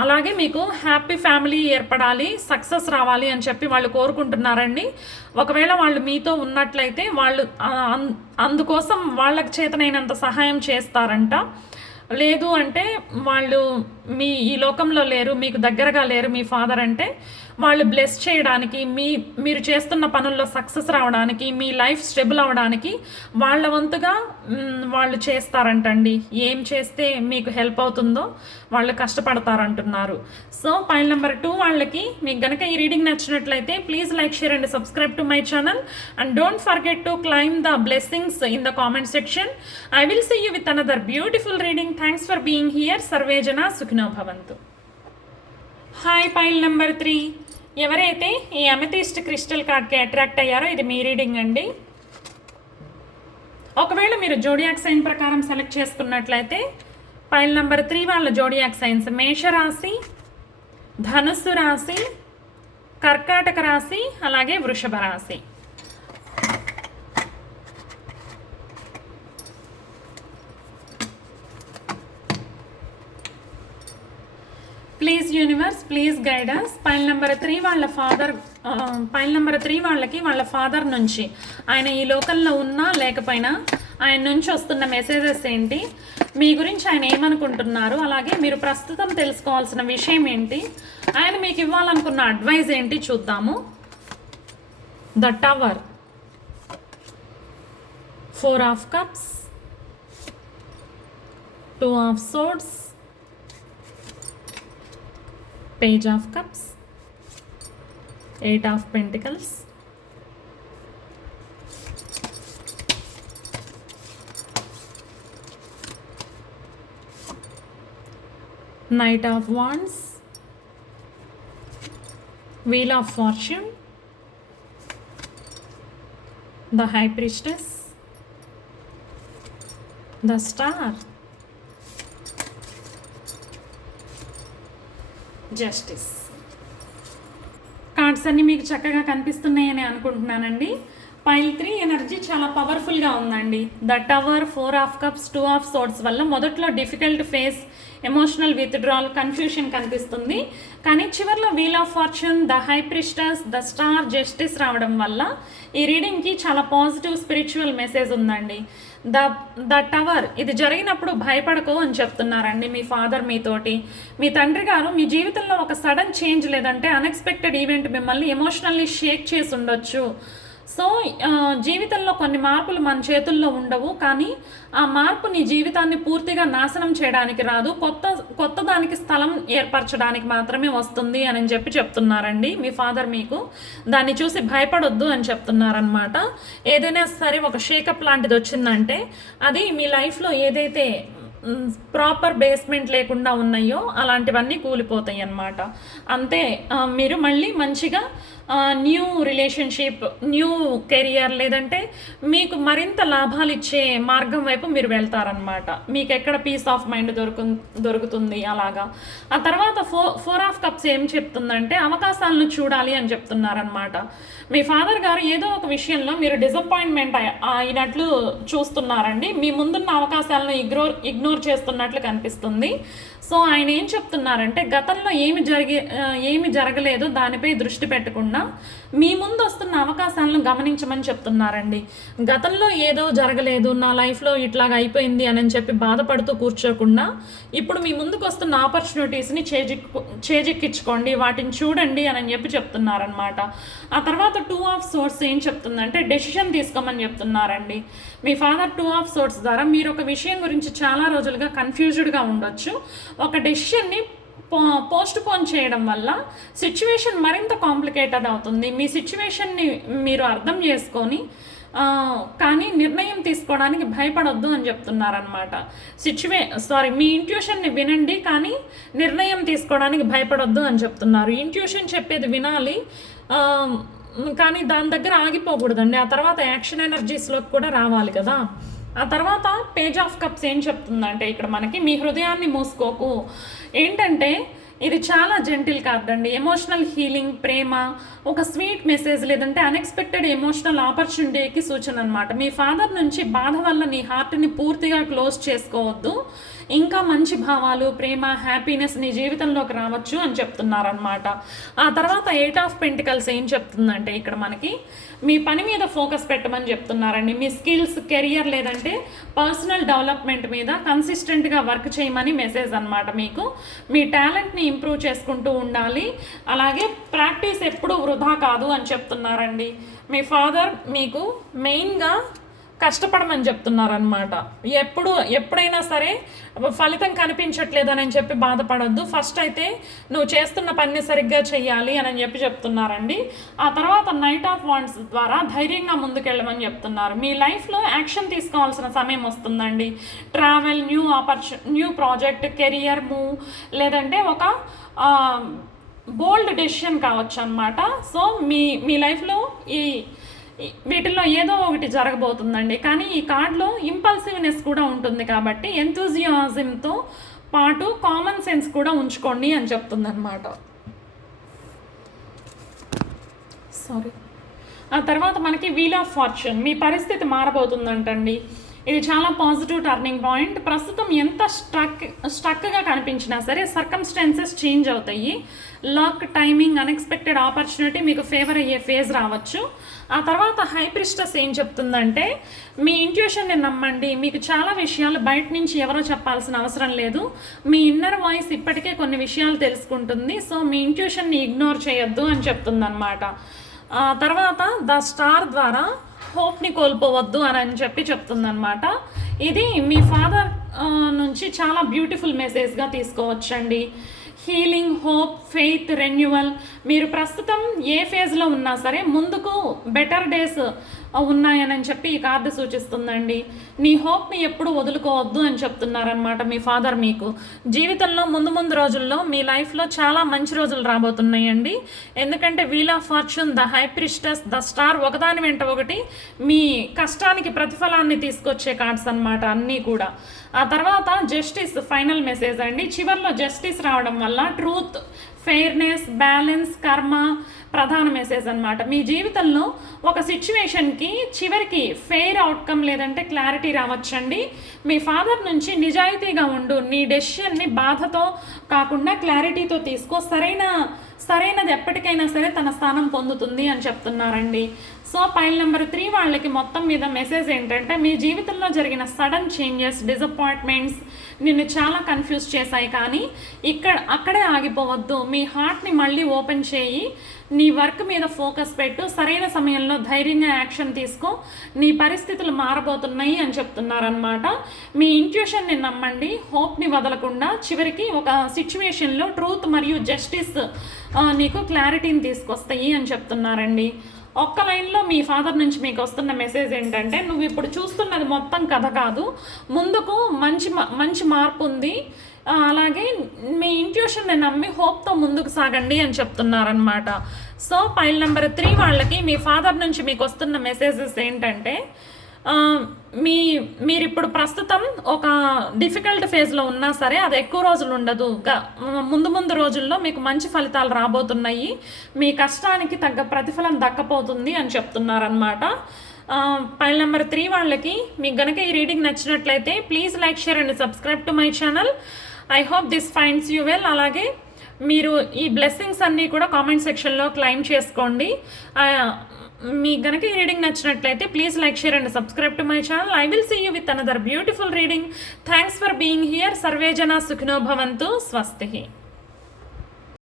అలాగే మీకు హ్యాపీ ఫ్యామిలీ ఏర్పడాలి, సక్సెస్ రావాలి అని చెప్పి వాళ్ళు కోరుకుంటున్నారండి. ఒకవేళ వాళ్ళు మీతో ఉన్నట్లయితే వాళ్ళు అందుకోసం వాళ్ళకి చేతనైనంత సహాయం చేస్తారంట. లేదు అంటే వాళ్ళు ఈ లోకంలో లేరు, మీకు దగ్గరగా లేరు మీ ఫాదర్ అంటే, వాళ్ళు బ్లెస్ చేయడానికి, మీరు చేస్తున్న పనుల్లో సక్సెస్ రావడానికి, మీ లైఫ్ స్టెబుల్ అవ్వడానికి వాళ్ళ వంతుగా వాళ్ళు చేస్తారంటండి. ఏం చేస్తే మీకు హెల్ప్ అవుతుందో వాళ్ళు కష్టపడతారంటున్నారు. సో పైల్ నెంబర్ 2 వాళ్ళకి మీకు గనక ఈ రీడింగ్ నచ్చినట్లయితే please like, share and subscribe to my channel and don't forget to claim the blessings in the comment section. I will see you with another beautiful reading. Thanks for being here. సర్వే జన సుఖినో భవంతు. Hi pile number 3. ఎవరైతే ఈ amethyst crystal కార్డ్కి attract అయ్యారో ఇది మీ reading అండి. ఒకవేళ మీరు జోడియాక్ సైన్ ప్రకారం సెలెక్ట్ చేసుకున్నట్లయితే పైల్ నెంబర్ 3 వాళ్ళ జోడియాక్ సైన్స్ మేషరాశి, ధనుస్సు రాశి, కర్కాటక రాశి, అలాగే వృషభ రాశి. Please universe, please guidance. Pile number 3 వాళ్ళకి వాళ్ళ ఫాదర్ నుంచి, ఆయన ఈ లోకంలో ఉన్నా లేకపోయినా ఆయన నుంచి వస్తున్న మెసేజెస్ ఏంటి, మీ గురించి ఆయన ఏమనుకుంటున్నారు, అలాగే మీరు ప్రస్తుతం తెలుసుకోవాల్సిన విషయం ఏంటి, ఆయన మీకు ఇవ్వాలనుకున్న అడ్వైజ్ ఏంటి చూద్దాము. The tower, 4 of cups, 2 of swords, Page of Cups, 8 of Pentacles, Knight of Wands, Wheel of Fortune, the High Priestess, the Star, justice. Cards అన్నీ మీకు చక్కగా కనిపిస్తున్నాయని అనుకుంటున్నానండి. పైల్ 3 ఎనర్జీ చాలా పవర్ఫుల్గా ఉందండి. The tower, 4 of cups, 2 of swords వల్ల మొదట్లో difficult phase, emotional withdrawal, confusion కనిపిస్తుంది. కానీ చివరిలో wheel of fortune, the high priestess, the star, justice రావడం వల్ల ఈ రీడింగ్కి చాలా పాజిటివ్ స్పిరిచువల్ మెసేజ్ ఉందండి. ద టవర్, ఇది జరిగినప్పుడు భయపడకు అని చెప్తున్నారండి మీ ఫాదర్ మీతోటి. మీ తండ్రి గారు మీ జీవితంలో ఒక సడన్ చేంజ్ లేదంటే అన్ఎక్స్పెక్టెడ్ ఈవెంట్ మిమ్మల్ని ఎమోషనల్లీ షేక్ చేసి ఉండొచ్చు. సో జీవితంలో కొన్ని మార్పులు మన చేతుల్లో ఉండవు, కానీ ఆ మార్పు నీ జీవితాన్ని పూర్తిగా నాశనం చేయడానికి రాదు, కొత్త దానికి స్థలం ఏర్పరచడానికి మాత్రమే వస్తుంది అని చెప్పి చెప్తున్నారండి మీ ఫాదర్ మీకు. దాన్ని చూసి భయపడొద్దు అని చెప్తున్నారనమాట. ఏదైనా సరే ఒక షేకప్ లాంటిది వచ్చిందంటే అది మీ లైఫ్లో ఏదైతే ప్రాపర్ బేస్మెంట్ లేకుండా ఉన్నాయో అలాంటివన్నీ కూలిపోతాయి అన్నమాట. అంతే, మీరు మళ్ళీ మంచిగా న్యూ రిలేషన్షిప్, న్యూ కెరియర్, లేదంటే మీకు మరింత లాభాలు ఇచ్చే మార్గం వైపు మీరు వెళ్తారనమాట. మీకు ఎక్కడ పీస్ ఆఫ్ మైండ్ దొరుకుతుంది అలాగా. ఆ తర్వాత 4 ఆఫ్ కప్స్ ఏం చెప్తుందంటే అవకాశాలను చూడాలి అని చెప్తున్నారనమాట. మీ ఫాదర్ గారు ఏదో ఒక విషయంలో మీరు డిసప్పాయింట్మెంట్ అయినట్లు చూస్తున్నారండి. మీ ముందున్న అవకాశాలను ఇగ్నోర్ చేస్తున్నట్లు కనిపిస్తుంది. సో ఆయన ఏం చెప్తున్నారంటే గతంలో ఏమి జరగలేదు దానిపై దృష్టి పెట్టకుండా మీ ముందు వస్తున్న అవకాశాలను గమనించమని చెప్తున్నారండి. గతంలో ఏదో జరగలేదు, నా లైఫ్లో ఇట్లాగ అయిపోయింది అని చెప్పి బాధపడుతూ కూర్చోకుండా ఇప్పుడు మీ ముందుకు వస్తున్న ఆపర్చునిటీస్ని చేజిక్కించుకోండి, వాటిని చూడండి అని చెప్పి చెప్తున్నారనమాట. ఆ తర్వాత 2 ఆఫ్ సోర్స్ ఏం చెప్తుందంటే డెసిషన్ తీసుకోమని చెప్తున్నారండి. మీ ఫాదర్ 2 ఆఫ్ సోర్స్ ద్వారా మీరు ఒక విషయం గురించి చాలా రోజులుగా కన్ఫ్యూజ్డ్గా ఉండొచ్చు. ఒక డెసిషన్ని పోస్ట్ పోన్ చేయడం వల్ల సిచ్యువేషన్ మరింత కాంప్లికేటెడ్ అవుతుంది. మీ సిచ్యువేషన్ని మీరు అర్థం చేసుకొని కానీ నిర్ణయం తీసుకోవడానికి భయపడొద్దు అని చెప్తున్నారనమాట. మీ ఇంట్యూషన్ని వినండి కానీ నిర్ణయం తీసుకోవడానికి భయపడొద్దు అని చెప్తున్నారు. ఇంట్యూషన్ చెప్పేది వినాలి కానీ దాని దగ్గర ఆగిపోకూడదండి. ఆ తర్వాత యాక్షన్ ఎనర్జీస్లోకి కూడా రావాలి కదా. ఆ తర్వాత పేజ్ ఆఫ్ కప్స్ ఏం చెప్తుందంటే ఇక్కడ మనకి మీ హృదయాన్ని మూసుకోకు. ఏంటంటే ఇది చాలా జెంటిల్ కార్డ్ అండి. ఎమోషనల్ హీలింగ్, ప్రేమ, ఒక స్వీట్ మెసేజ్, లేదంటే అన్ఎక్స్పెక్టెడ్ ఎమోషనల్ ఆపర్చునిటీకి సూచన అనమాట. మీ ఫాదర్ నుంచి బాధ వల్ల నీ హార్ట్ని పూర్తిగా క్లోజ్ చేసుకోవద్దు. ఇంకా మంచి భావాలు, ప్రేమ, హ్యాపీనెస్ నీ జీవితంలోకి రావచ్చు అని చెప్తున్నారనమాట. ఆ తర్వాత 8 ఆఫ్ పెంటికల్స్ ఏం చెప్తుందంటే ఇక్కడ మనకి మీ పని మీద ఫోకస్ పెట్టమని చెప్తున్నారండి. మీ స్కిల్స్, కెరియర్ లేదంటే పర్సనల్ డెవలప్మెంట్ మీద కన్సిస్టెంట్గా వర్క్ చేయమని మెసేజ్ అనమాట. మీకు మీ టాలెంట్ని ఇంప్రూవ్ చేసుకుంటూ ఉండాలి, అలాగే ప్రాక్టీస్ ఎప్పుడూ వృధా కాదు అని చెప్తున్నారండి. మీ ఫాదర్ మీకు మెయిన్గా కష్టపడమని చెప్తున్నారనమాట. ఎప్పుడైనా సరే ఫలితం కనిపించట్లేదని చెప్పి బాధపడొద్దు. ఫస్ట్ అయితే నువ్వు చేస్తున్న పని సరిగ్గా చెయ్యాలి అని చెప్పి చెప్తున్నారండి. ఆ తర్వాత నైట్ ఆఫ్ వాండ్స్ ద్వారా ధైర్యంగా ముందుకెళ్ళమని చెప్తున్నారు. మీ లైఫ్లో యాక్షన్ తీసుకోవాల్సిన సమయం వస్తుందండి. Travel, new project, career move, లేదంటే ఒక బోల్డ్ డెసిషన్ కావచ్చు అనమాట. సో మీ లైఫ్లో వీటిల్లో ఏదో ఒకటి జరగబోతుందండి. కానీ ఈ కార్డులో ఇంపల్సివ్నెస్ కూడా ఉంటుంది కాబట్టి ఎంతూజియాజంతో పాటు కామన్ సెన్స్ కూడా ఉంచుకోండి అని చెప్తుందన్నమాట. ఆ తర్వాత మనకి వీల్ ఆఫ్ ఫార్చ్యూన్, మీ పరిస్థితి మారబోతుందంటండి. ఇది చాలా పాజిటివ్ టర్నింగ్ పాయింట్. ప్రస్తుతం ఎంత స్ట్రక్గా కనిపించినా సరే సర్కమ్స్టాన్సెస్ చేంజ్ అవుతాయి. లక్, టైమింగ్, అన్ఎక్స్పెక్టెడ్ ఆపర్చునిటీ మీకు ఫేవర్ అయ్యే ఫేజ్ రావచ్చు. ఆ తర్వాత హై ప్రిస్టెస్ ఏం చెప్తుందంటే మీ ఇంట్యూషన్ని నమ్మండి. మీకు చాలా విషయాలు బయట నుంచి ఎవరో చెప్పాల్సిన అవసరం లేదు. మీ ఇన్నర్ వాయిస్ ఇప్పటికే కొన్ని విషయాలు తెలుసుకుంటుంది. సో మీ ఇంట్యూషన్ని ఇగ్నోర్ చేయొద్దు అని చెప్తుందన్నమాట. తర్వాత ద స్టార్ ద్వారా హోప్ని కోల్పోవద్దు అని చెప్పి చెప్తుందన్నమాట. ఇది మీ ఫాదర్ నుంచి చాలా బ్యూటిఫుల్ మెసేజ్గా తీసుకోవచ్చండి. Healing, hope, faith, renewal. మీరు ప్రస్తుతం ఏ ఫేజ్లో ఉన్నా సరే ముందుకు బెటర్ డేస్ ఉన్నాయని చెప్పి ఈ కార్డు సూచిస్తుందండి. నీ హోప్ని ఎప్పుడు వదులుకోవద్దు అని చెప్తున్నారనమాట మీ ఫాదర్ మీకు. జీవితంలో ముందు రోజుల్లో మీ లైఫ్లో చాలా మంచి రోజులు రాబోతున్నాయండి. ఎందుకంటే wheel of fortune, the high priestess, the star ఒకదాని వెంట ఒకటి మీ కష్టానికి ప్రతిఫలాన్ని తీసుకొచ్చే కార్డ్స్ అనమాట అన్నీ కూడా. ఆ తర్వాత జస్టిస్ ఫైనల్ మెసేజ్ అండి. చివరిలో జస్టిస్ రావడం వల్ల ట్రూత్, ఫెయిర్నెస్, బ్యాలెన్స్, కర్మ ప్రధాన మెసేజ్ అనమాట. మీ జీవితంలో ఒక సిచ్యువేషన్కి చివరికి ఫెయిర్ అవుట్కమ్ లేదంటే క్లారిటీ రావచ్చండి. మీ ఫాదర్ నుంచి నిజాయితీగా ఉండు, నీ డెసిషన్ని బాధతో కాకుండా క్లారిటీతో తీసుకో, సరైనది ఎప్పటికైనా సరే తన స్థానం పొందుతుంది అని చెప్తున్నారండి. సో పైల్ నెంబర్ 3 వాళ్ళకి మొత్తం మీద మెసేజ్ ఏంటంటే మీ జీవితంలో జరిగిన సడన్ చేంజెస్, డిసప్పాయింట్మెంట్స్ నిన్ను చాలా కన్ఫ్యూజ్ చేశాయి. కానీ అక్కడే ఆగిపోవద్దు. మీ హార్ట్ని మళ్ళీ ఓపెన్ చేయి, నీ వర్క్ మీద ఫోకస్ పెట్టు, సరైన సమయంలో ధైర్యంగా యాక్షన్ తీసుకో, నీ పరిస్థితులు మారబోతున్నాయి అని చెప్తున్నారనమాట. మీ ఇంట్యూషన్ని నమ్మండి, హోప్ని వదలకుండా చివరికి ఒక సిచ్యువేషన్లో ట్రూత్ మరియు జస్టిస్ నీకు క్లారిటీని తీసుకొస్తాయి అని చెప్తున్నారండి. ఒక్క లైన్లో మీ ఫాదర్ నుంచి మీకు వస్తున్న మెసేజ్ ఏంటంటే నువ్వు ఇప్పుడు చూస్తున్నది మొత్తం కథ కాదు, ముందుకు మంచి మార్పు ఉంది, అలాగే మీ ఇంట్యూషన్ని నమ్మి హోప్తో ముందుకు సాగండి అని చెప్తున్నారనమాట. సో పైల్ నెంబర్ 3 వాళ్ళకి మీ ఫాదర్ నుంచి మీకు వస్తున్న మెసేజెస్ ఏంటంటే మీరు ఇప్పుడు ప్రస్తుతం ఒక డిఫికల్ట్ ఫేజ్లో ఉన్నా సరే అది ఎక్కువ రోజులు ఉండదు. ముందు రోజుల్లో మీకు మంచి ఫలితాలు రాబోతున్నాయి, మీ కష్టానికి తగ్గ ప్రతిఫలం దక్కపోతుంది అని చెప్తున్నారనమాట. పైల్ నెంబర్ 3 వాళ్ళకి మీకు గనక ఈ రీడింగ్ నచ్చినట్లయితే please like, share and subscribe to my channel. I hope this finds you well. అలాగే మీరు ఈ బ్లెస్సింగ్స్ అన్నీ కూడా కామెంట్ సెక్షన్లో క్లెయిమ్ చేసుకోండి. మీకు గనక ఈ రీడింగ్ నచ్చినట్లయితే please like, share and subscribe to my channel. I will see you with another beautiful reading. Thanks for being here. సర్వే జనా సుఖినో భవంతు. స్వస్తి.